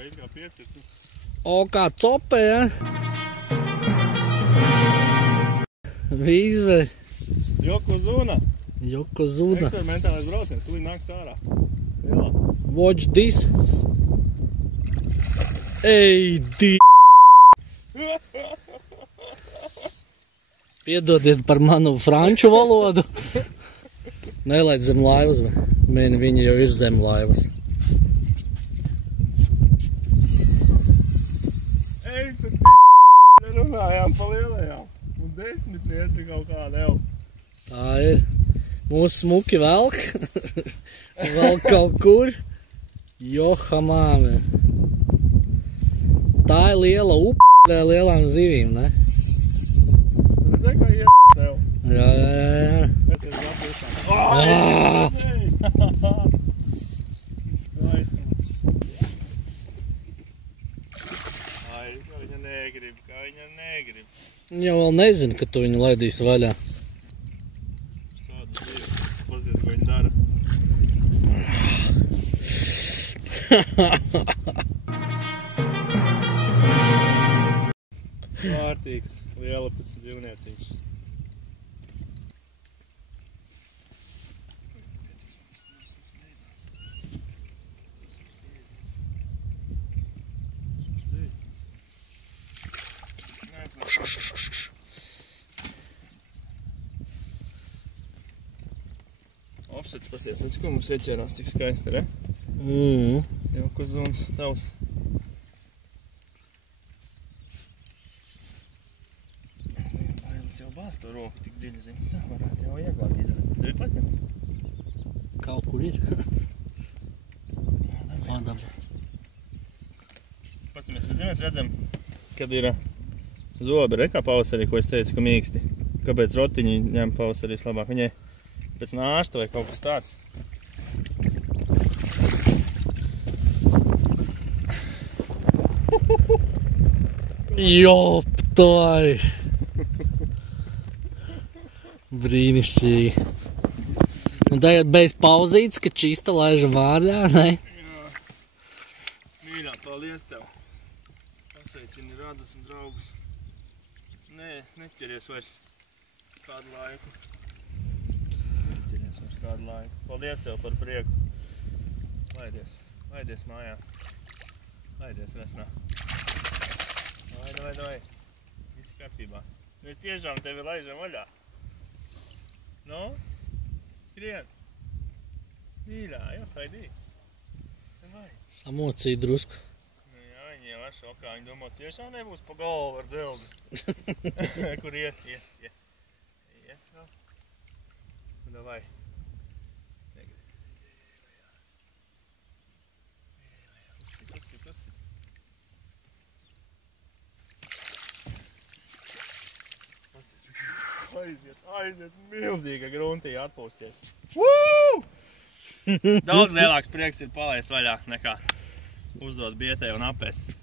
kā it kā piecirtu. O, kā copē, ja? Vīzve. Yokozuna. Yokozuna. Eksperimentālais brauciens, tu nāks ārā. Jā. Watch this. Ej, Piedodiet par manu franču valodu. Nelaid zem laivas, bet viņa jau ir zem laivas. Ej, tu nerunājām pa lielajām. Un desmitnieci kaut kāda jau. Tā ir. Mūsu smuki velk. Velk kaut kur. Joha māme. Tā ir liela upe lielām zivīm, ne? Tu redzēji, kā iet sev? Jā. Es esmu apviešām. Skaistums. Ai, kā viņa negrib. Viņa vēl nezina, ka tu viņu laidīs vaļā. Šādu dzīvi. Pazies, ko viņa dara. Vārtīgs, lielapis dzīvnieciņš. Offsets pasies, redz, ko mums ieķērās tik skaisti, re? Yokozuns tavs. Bailes jau bāz to roku tik dziļi, zini. Tā varētu jau ieglāt izdarīt. Tev ir paķents? Kaut kur ir. Pats mēs redzam, kad ir zobi, re, kā pavasarī, ko es teicu, ka mīksti. Kāpēc rotiņi ņem pavasarī labāk? Viņai pēc nāšta vai kaut kas tāds. Joptai! Brīnišķīgi. Un tagad beidz pauzītes, ka čista laiža vārļā, ne? Jā. Mīļā, paldies tev. Pasveicini radus un draugus. Nē, neķeries vairs kādu laiku. Paldies tev par prieku. Laidies mājās. Laidies resnā. Davai. Viss kārtībā. Mēs tiešām tevi laižam vaļā. Nu? Skrien. Mīļā, jo, haidī. Davai. Samocīja drusku. Nu jā, viņi jau ar šokā. Viņi domā, tiešām nebūs pa galvu ar dzeldi. Kur iet? Iet vēl. Davai. Tusi. Aiziet milzīga gruntī atpūsties. Daudz lielāks prieks ir palaist vaļā nekā uzdot bietē un apēst.